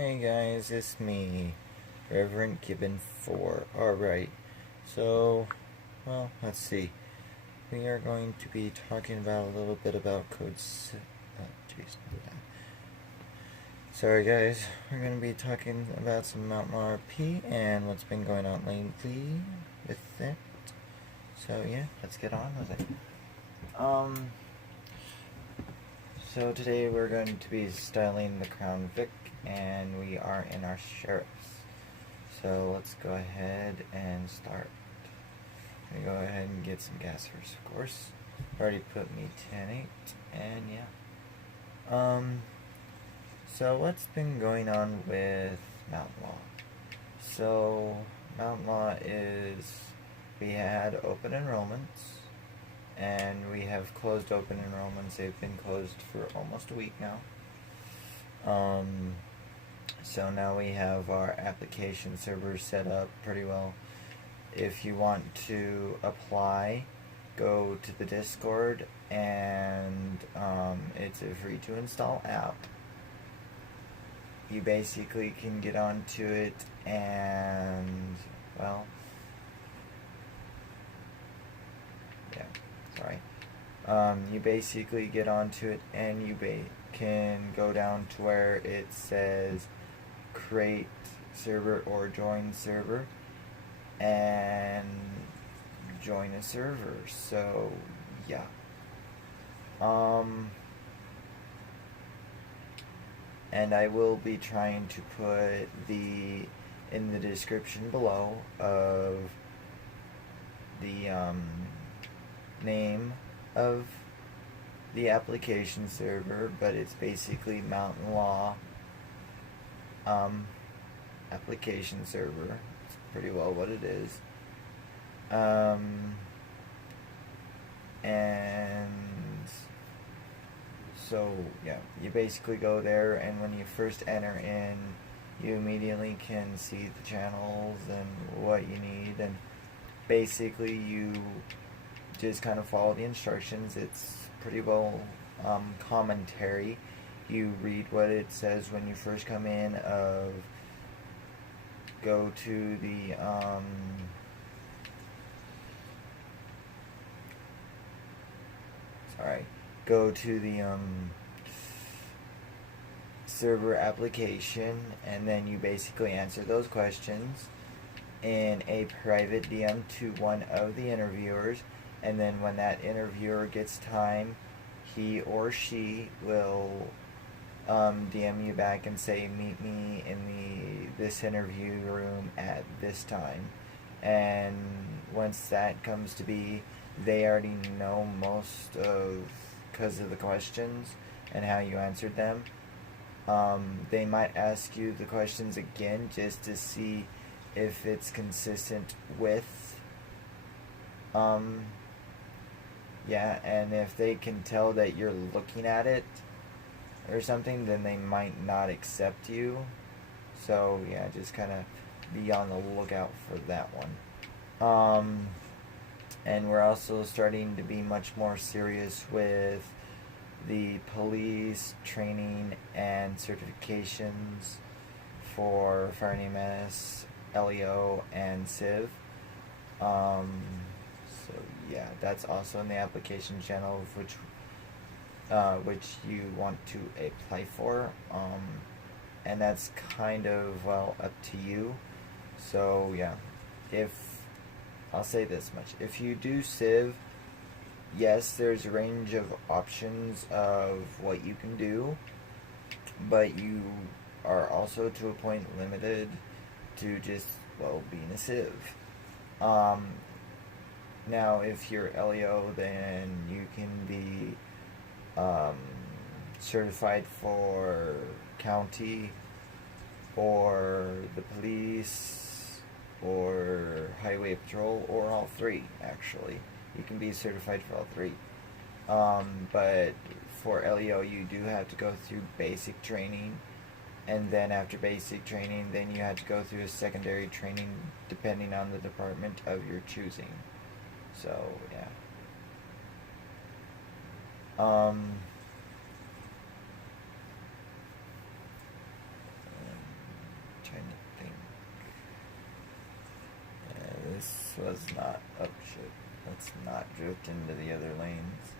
Hey guys, it's me, Reverend Gibbon 4. Alright, so, well, let's see. We are going to be talking about a little bit about jeez. Sorry guys, we're going to be talking about some Law RP and what's been going on lately with it. So yeah, let's get on with it. So today we're going to be styling the Crown Vic, and we are in our sheriffs. So let's go ahead and start. I'm gonna go ahead and get some gas first, of course. Already put me 10.8, and yeah. So what's been going on with Mountain Law? So Mountain Law is, we had open enrollments, and we have closed open enrollments. They've been closed for almost a week now. So now we have our application server set up pretty well. If you want to apply, go to the Discord, and it's a free to install app. You basically can get onto it and, well, yeah, sorry. You basically get onto it and you can go down to where it says create server or join server and join a server. So yeah. And I will be trying to put in the description below of the name of the application server, but it's basically Mountain Law application server. It's pretty well what it is. And so yeah, you basically go there, and when you first enter in, you immediately can see the channels and what you need, and basically you just kind of follow the instructions. It's pretty well commentary. You read what it says when you first come in of go to the server application, and then you basically answer those questions in a private DM to one of the interviewers, and then when that interviewer gets time, he or she will DM you back and say, meet me in this interview room at this time. And once that comes to be, they already know most of, because of the questions and how you answered them. They might ask you the questions again just to see if it's consistent with yeah, and if they can tell that you're looking at it or something, then they might not accept you. So yeah, just kind of be on the lookout for that one. And we're also starting to be much more serious with the police training and certifications for Fire and EMS, LEO, and Civ. So yeah, that's also in the application channel, which you want to apply for, and that's kind of, well, up to you. So yeah, I'll say this much: if you do Civ, yes, there's a range of options of what you can do, but you are also to a point limited to just, well, being a Civ. Now if you're LEO, then you can be certified for county or the police or highway patrol, or all three. Actually, you can be certified for all three, but for LEO you do have to go through basic training, and then after basic training, then you have to go through a secondary training depending on the department of your choosing. So yeah. trying to think. This was not. Oh shit! Let's not drift into the other lanes.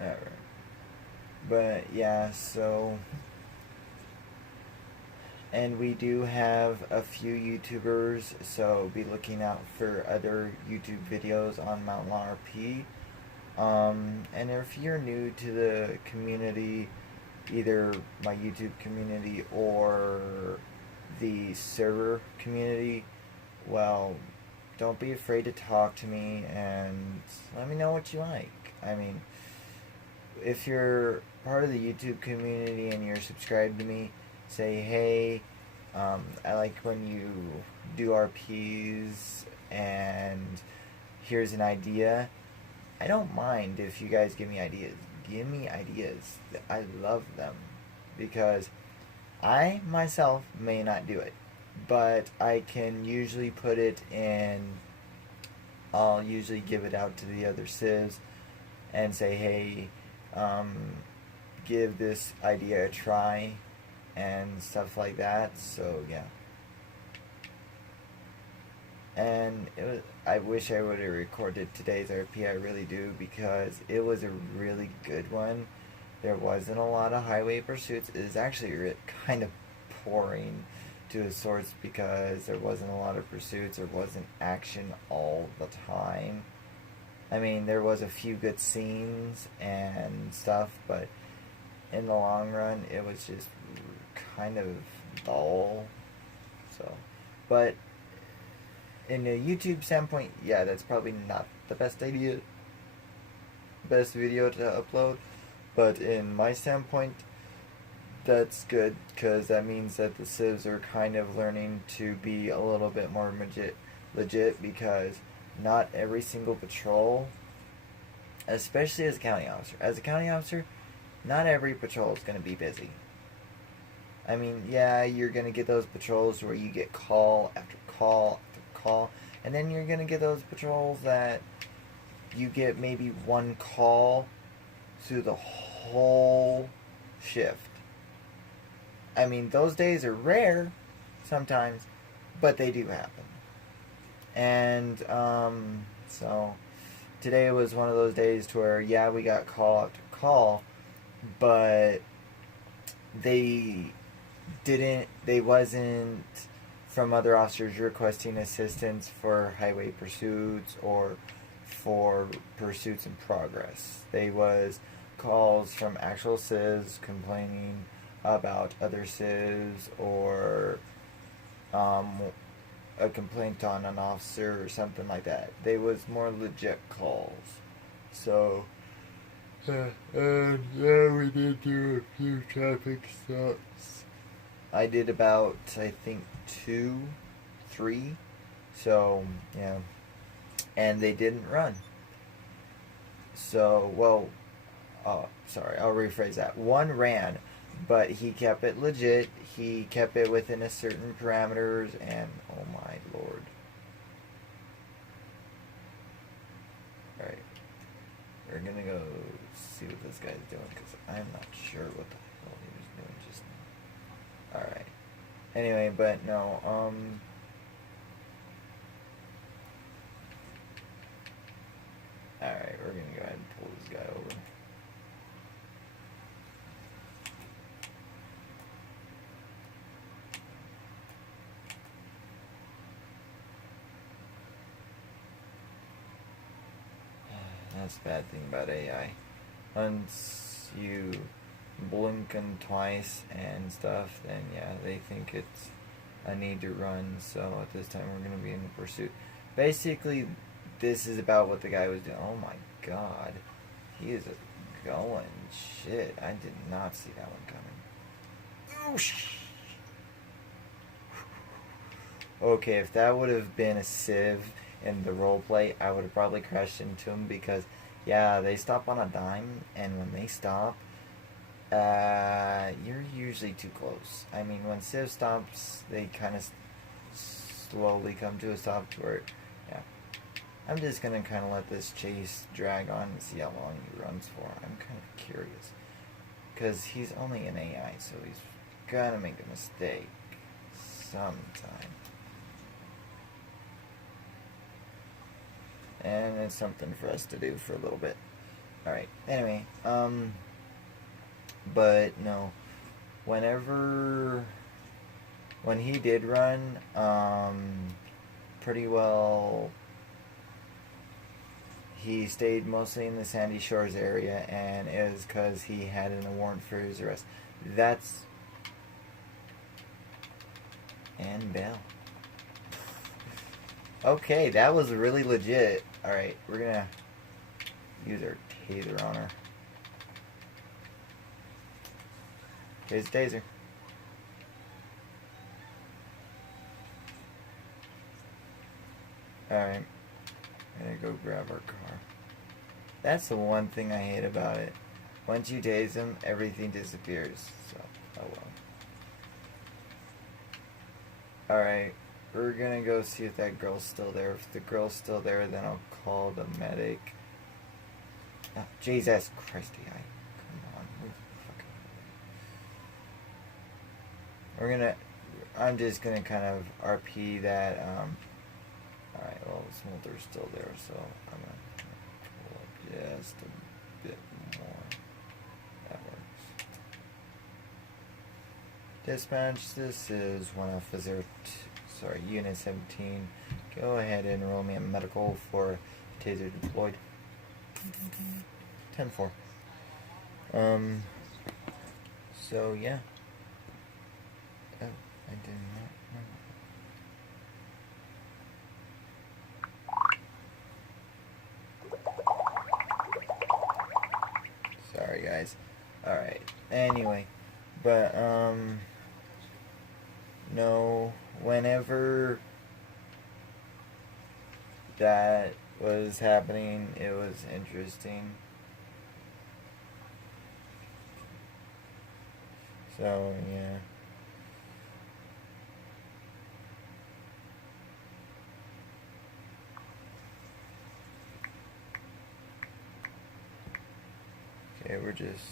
Alright. But yeah, so. And we do have a few YouTubers, so be looking out for other YouTube videos on Mount Law RP. And if you're new to the community, either my YouTube community or the server community, well, don't be afraid to talk to me and let me know what you like. I mean, if you're part of the YouTube community and you're subscribed to me, say, hey, I like when you do RPs and here's an idea. I don't mind if you guys give me ideas. Give me ideas. I love them because I myself may not do it, but I can usually put it in. I'll usually give it out to the other civs and say, hey, give this idea a try and stuff like that. So yeah. And I wish I would have recorded today's RP, I really do, because it was a really good one. There wasn't a lot of highway pursuits. It was actually kind of boring to a source because there wasn't a lot of pursuits. There wasn't action all the time. I mean, there was a few good scenes and stuff, but in the long run, it was just kind of dull. So, but in a YouTube standpoint, yeah, that's probably not the best video to upload. But in my standpoint, that's good, because that means that the civs are kind of learning to be a little bit more legit, because not every single patrol, especially as a county officer, not every patrol is going to be busy. I mean, yeah, you're going to get those patrols where you get call after call after call, and then you're going to get those patrols that you get maybe one call through the whole shift. I mean, those days are rare sometimes, but they do happen. And so today was one of those days to where, yeah, we got call after call, but they wasn't from other officers requesting assistance for highway pursuits or for pursuits in progress. They was calls from actual civs complaining about other civs, or a complaint on an officer or something like that. They was more legit calls. So, and yeah, we did do a few traffic stops. I did about, I think, 2, 3. So, yeah. And they didn't run. So, well, sorry, I'll rephrase that. One ran, but he kept it legit. He kept it within a certain parameters, and oh my lord. Alright. We're gonna go see what this guy's doing, because I'm not sure what the hell he was doing just now. Alright. Anyway, but no, alright, we're gonna go ahead and pull this guy over. That's the bad thing about AI. Once you blink them twice and stuff, then yeah, they think it's a need to run. So at this time, we're going to be in the pursuit. Basically, this is about what the guy was doing. Oh my god. He is going. Shit, I did not see that one coming. Okay, if that would have been a civ in the roleplay, I would have probably crashed into him, because, yeah, they stop on a dime, and when they stop, you're usually too close. I mean, when civ stops, they kind of slowly come to a stop to where, yeah. I'm just gonna kind of let this chase drag on and see how long he runs for. I'm kind of curious. Because he's only an AI, so he's gonna make a mistake sometime. And it's something for us to do for a little bit. Alright, anyway, but no, when he did run, pretty well, he stayed mostly in the Sandy Shores area, and it was because he had a warrant for his arrest. And bail. Okay, that was really legit. Alright, we're gonna use our taser on her. Here's the taser. Alright. I'm gonna go grab our car. That's the one thing I hate about it. Once you tase them, everything disappears. So, oh well. Alright. We're gonna go see if that girl's still there. If the girl's still there, then I'll call the medic. Oh, Jesus Christ, AI. Come on, move the fucking way. I'm just gonna kind of RP that, alright, well, Smolder's still there, so I'm gonna pull up just a bit more. That works. Dispatch, this is one officer, Unit 17. Go ahead and roll me a medical for taser deployed. 10-4. So yeah. Oh, I did not remember. Sorry guys. Alright. Anyway. But no, whenever that was happening, it was interesting. So, yeah. Okay, we're just...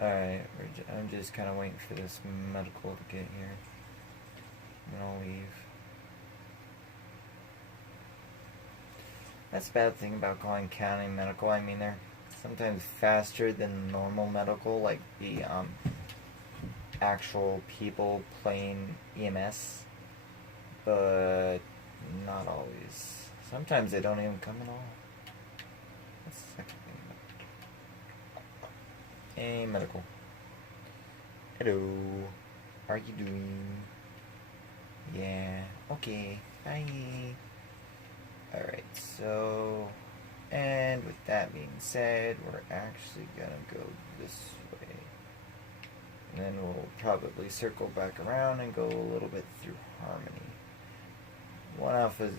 Alright, I'm just kind of waiting for this medical to get here. And I'll leave. That's the bad thing about calling county medical. I mean, they're sometimes faster than normal medical, like the actual people playing EMS. But not always. Sometimes they don't even come at all. That's the second thing. Hey, medical. Hello. How are you doing? Yeah. Okay. Bye. Alright, so... And with that being said, we're actually gonna go this way. And then we'll probably circle back around and go a little bit through Harmony. One off is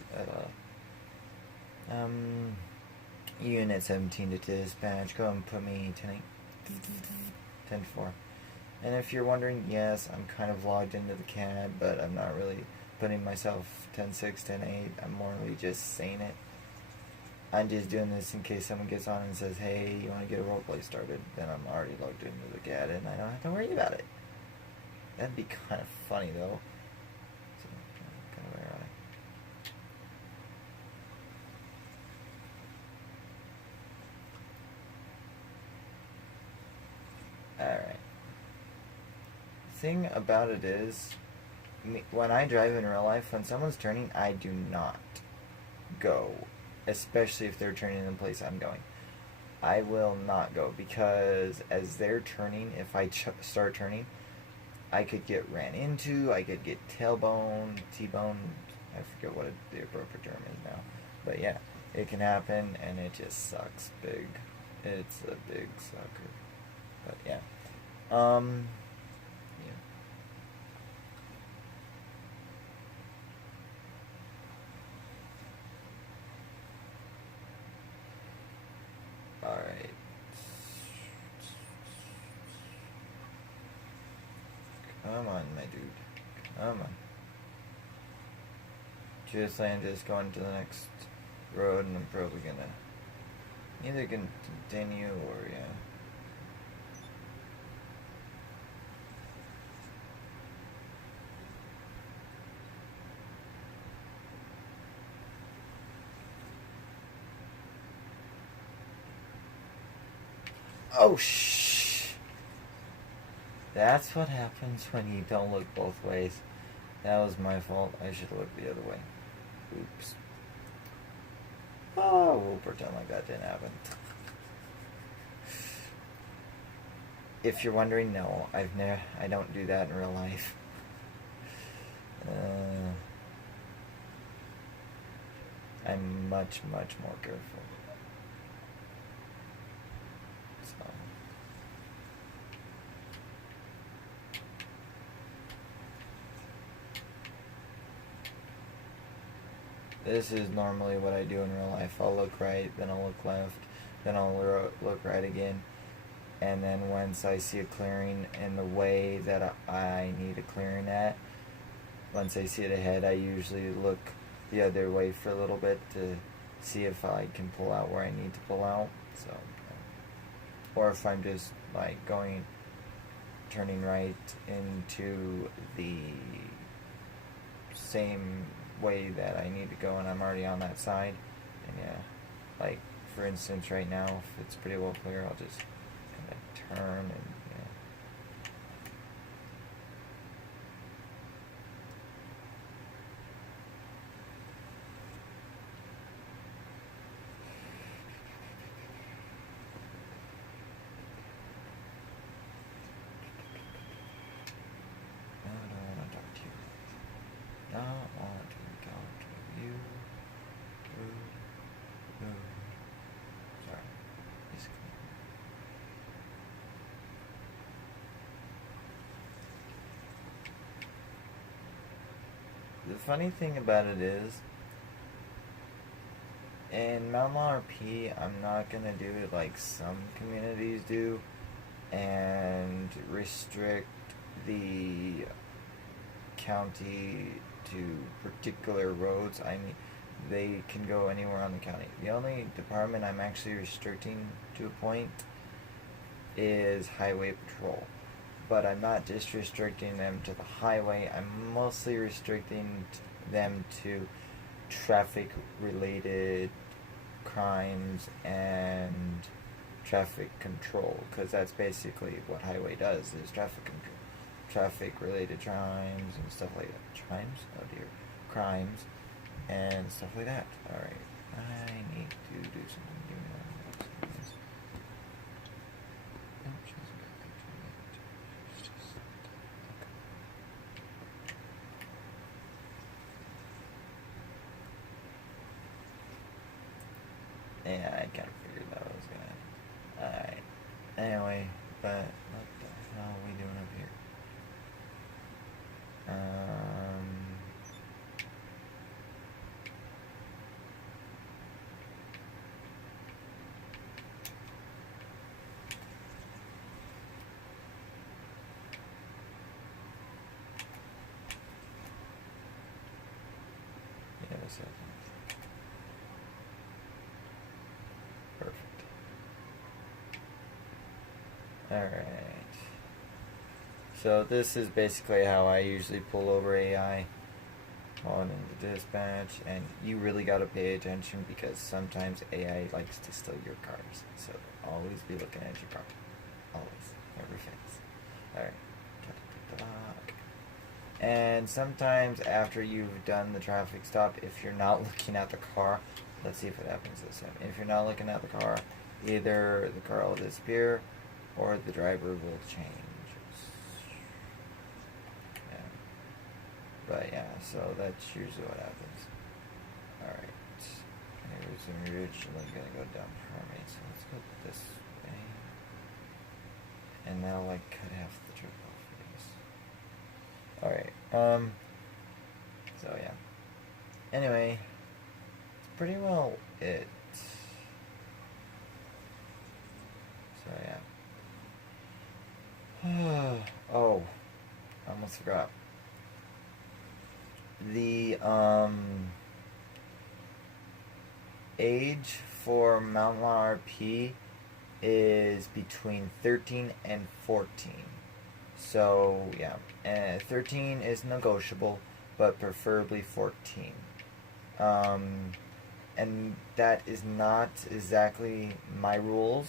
Unit 17 to dispatch. Go and put me 10-4. And if you're wondering, yes, I'm kind of logged into the CAD, but I'm not really putting myself 10-6, 10-8. I'm more really just saying it. I'm just doing this in case someone gets on and says, hey, you want to get a roleplay started? Then I'm already logged into the CAD and I don't have to worry about it. That'd be kind of funny, though. So, kind of ironic. Alright. Thing about it is, when I drive in real life, when someone's turning, I do not go. Especially if they're turning in the place I'm going. I will not go, because as they're turning, if I start turning, I could get ran into, I could get tailboned, T-boned, I forget what the appropriate term is now. But yeah, it can happen, and it just sucks big. It's a big sucker. But yeah. Yeah. Alright. Come on, my dude. Come on. Just going to the next road, and I'm probably gonna either continue or yeah. Oh, shh. That's what happens when you don't look both ways. That was my fault. I should look the other way. Oops. Oh, we'll pretend like that didn't happen. If you're wondering, no, I don't do that in real life. I'm much more careful. So. This is normally what I do in real life. I'll look right, then I'll look left, then I'll look right again. And then once I see a clearing in the way that I need a clearing at, once I see it ahead, I usually look the other way for a little bit to see if I can pull out where I need to pull out. So, or if I'm just like turning right into the same way that I need to go and I'm already on that side. And yeah, like for instance right now, if it's pretty well clear, I'll just kind of turn and yeah. The funny thing about it is, in Law RP, I'm not going to do it like some communities do and restrict the county to particular roads. I mean, they can go anywhere on the county. The only department I'm actually restricting to a point is Highway Patrol. But I'm not just restricting them to the highway, I'm mostly restricting them to traffic-related crimes and traffic control, because that's basically what highway does, is traffic control. Traffic-related crimes and stuff like that. Crimes and stuff like that. Alright, I need to do something. Yeah, I kind of figured that was gonna. Alright. Anyway, but what the hell are we doing up here? Yeah, a second. Perfect. Alright. So this is basically how I usually pull over AI on into dispatch, and you really gotta pay attention because sometimes AI likes to steal your cars. So always be looking at your car. Always. Never fails. Alright. And sometimes after you've done the traffic stop, if you're not looking at the car, let's see if it happens this time. If you're not looking at the car, either the car will disappear or the driver will change. Yeah. But yeah, so that's usually what happens. Alright. It was originally going to go down for me, so let's go this way. And now, like, cut half the trip off for this. Alright, so yeah. Anyway, it's pretty well it. So yeah. Oh, I almost almost forgot. The age for Mountain Law RP is between 13 and 14. So, yeah. 13 is negotiable, but preferably 14. And that is not exactly my rules.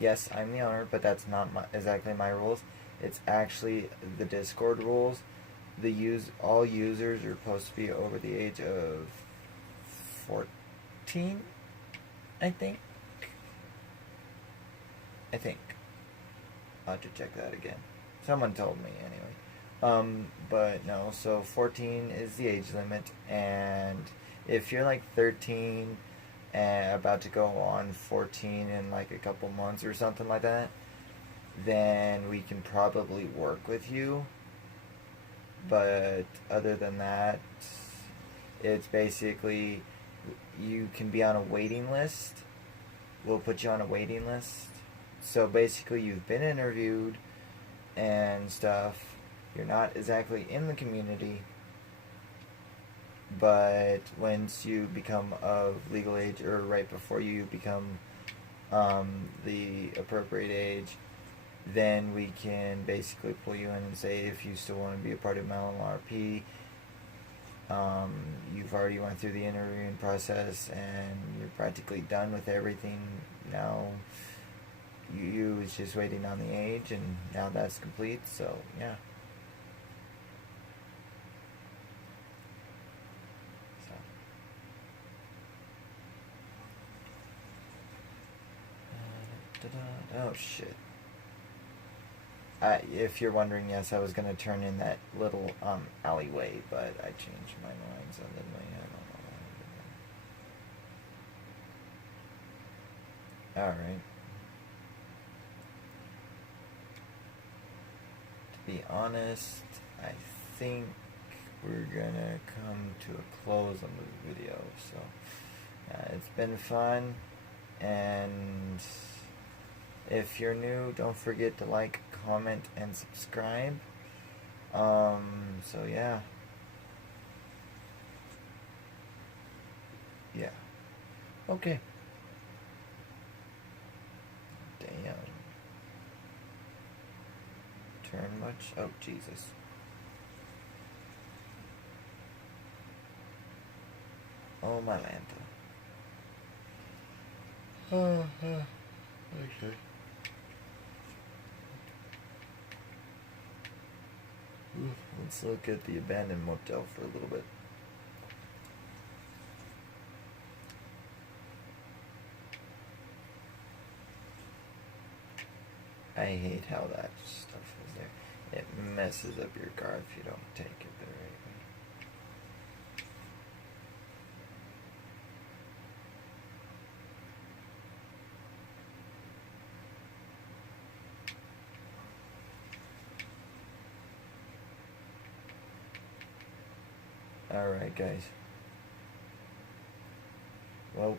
Yes, I'm the owner, but that's not exactly my rules. It's actually the Discord rules. All users are supposed to be over the age of 14, I think. I'll have to check that again. Someone told me anyway. But no, so 14 is the age limit, and if you're like 13 and about to go on 14 in like a couple months or something like that, then we can probably work with you. But other than that, it's basically you can be on a waiting list. We'll put you on a waiting list. So basically you've been interviewed and stuff. You're not exactly in the community, but once you become of legal age, or right before you become the appropriate age, then we can basically pull you in and say if you still want to be a part of Law RP. You've already went through the interviewing process and you're practically done with everything. Now you was just waiting on the age, and now that's complete. So yeah. Oh shit. If you're wondering, yes, I was gonna turn in that little alleyway, but I changed my mind suddenly. I don't know why I did that. Alright. To be honest, I think we're gonna come to a close on the video. So it's been fun, and if you're new, don't forget to like, comment, and subscribe. So yeah. Yeah. Okay. Damn. Turn much? Oh, Jesus. Oh, my Lanta. Okay. Let's look at the abandoned motel for a little bit. I hate how that stuff is there. It messes up your car if you don't take it the right way. Alright, guys. Well,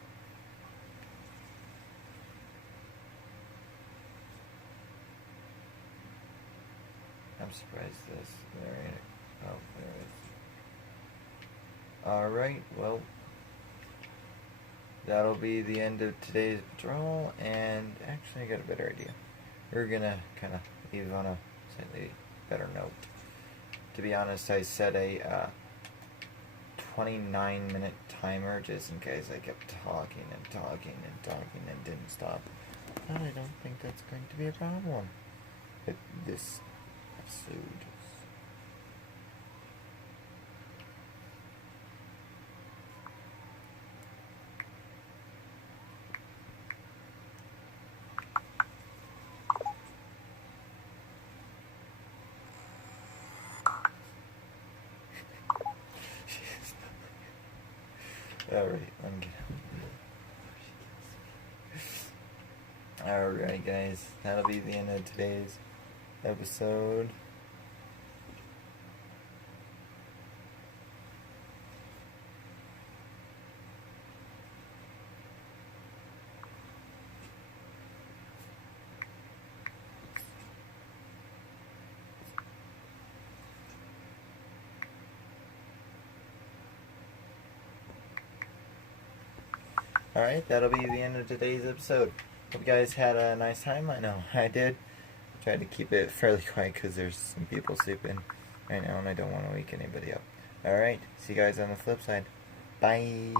I'm surprised there ain't. Oh, there is. Alright, well, that'll be the end of today's patrol, and actually I got a better idea. We're gonna kind of leave on a slightly better note. To be honest, I set a 29-minute timer just in case I kept talking and talking and talking and didn't stop. But I don't think that's going to be a problem with this episode. Alright, Alright, guys, that'll be the end of today's episode. Alright, that'll be the end of today's episode. Hope you guys had a nice time. I know I did. Tried to keep it fairly quiet because there's some people sleeping right now and I don't want to wake anybody up. Alright, see you guys on the flip side. Bye.